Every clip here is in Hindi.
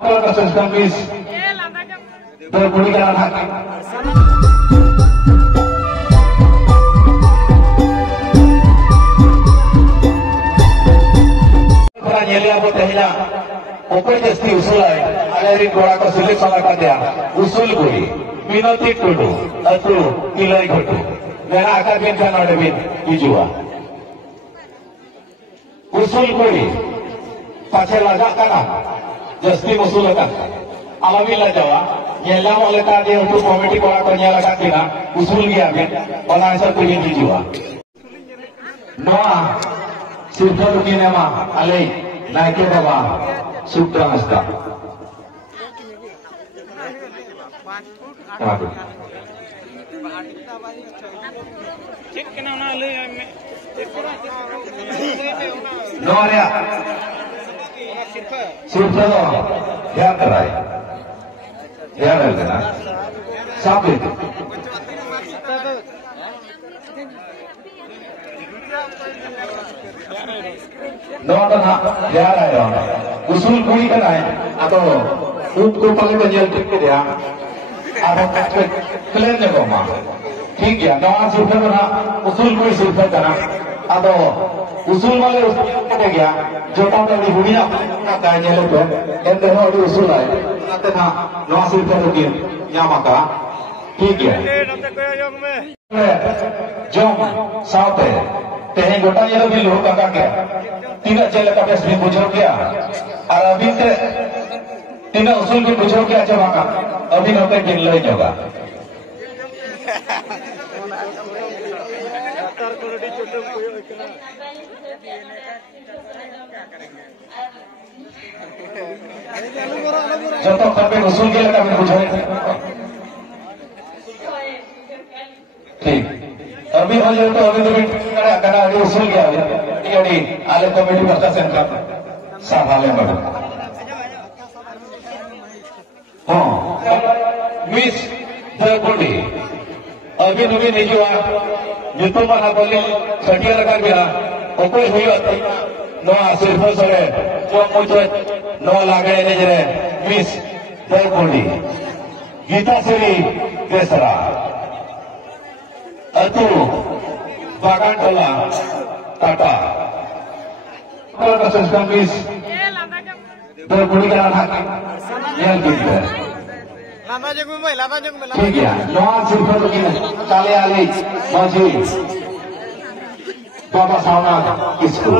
kasus kamis berbunyi dengan hakim. Pernah nyeli apa tehnya? Oke jasti usulai. Aleri gora ko sulit sama kadya. Usul guri. Minoti tudu. Atu ilai ghutu. Nena akar bin kan ada bin hijua. Usul guri. Pace lagak kana. Jasti musulakan. Alhamdulillah Jawa, nyelam oleh tadi untuk komiti korak nyala katina, usul dia bin, orang saya punya jiwa. Noah, surga begini mah, alai, naiknya bawa, sutra nasta. Noah ya, surga lo, ya terai. Ya benar. Siapa itu? Nonton ya ada. Usul kuri kan है atau ukur paling banyak itu dia. Apa kalian jago mah? ठीक है नौन सुरक्षा बना उसूल कोई सुरक्षा करना atau usul वाले usul क्या गया जो टाइम में बुनिया ना कायने लोग ente no di usul lain nanti na नौन सुरक्षा लगी यहाँ मका ठीक है jom sampai teh gota ये लोग भी लोग का क्या तीन चले का बेस भी बुझो क्या और अभी से तीन उसूल भी बुझो क्या जब मका अभी नौते गिन ले जाओगा जब तक कभी उसूल के लिए कभी बुझाए ठीक अभी हो जाए तो अभी तो भी करना अभी उसूल क्या है ठीक है नहीं आले कमेटी बस्ता सेंटर साफाले मडो हाँ मिस दरपुरी अभी तो भी नहीं जुआ जितना मना बोले खटिया रखा गया ओके हुई होती नो सिर्फ सरे जो मुझे नो लागे ने जरे मिस दरपुरी गीता श्री केसरा अतु बागान टोला Tata kasus kamis berbunyi dengan hakim yang gitu. ठीक है नौन सिर्फ begini kali ali maju बाबा सावनाथ किसको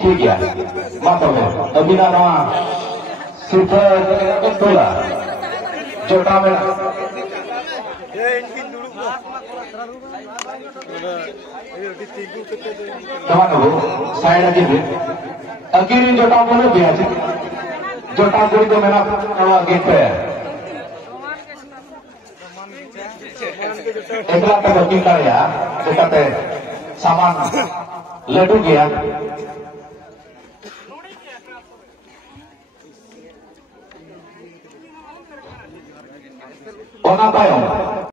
ठीक है माता में अभी ना नौन सिर्फ टोला जोटा में teman bu, saya lagi bu. Akhirnya jota mana biasa. Jota guru itu memang kalau gitu ya. Itulah kita ya, kita teh saman leduk ya. Orang apa ya?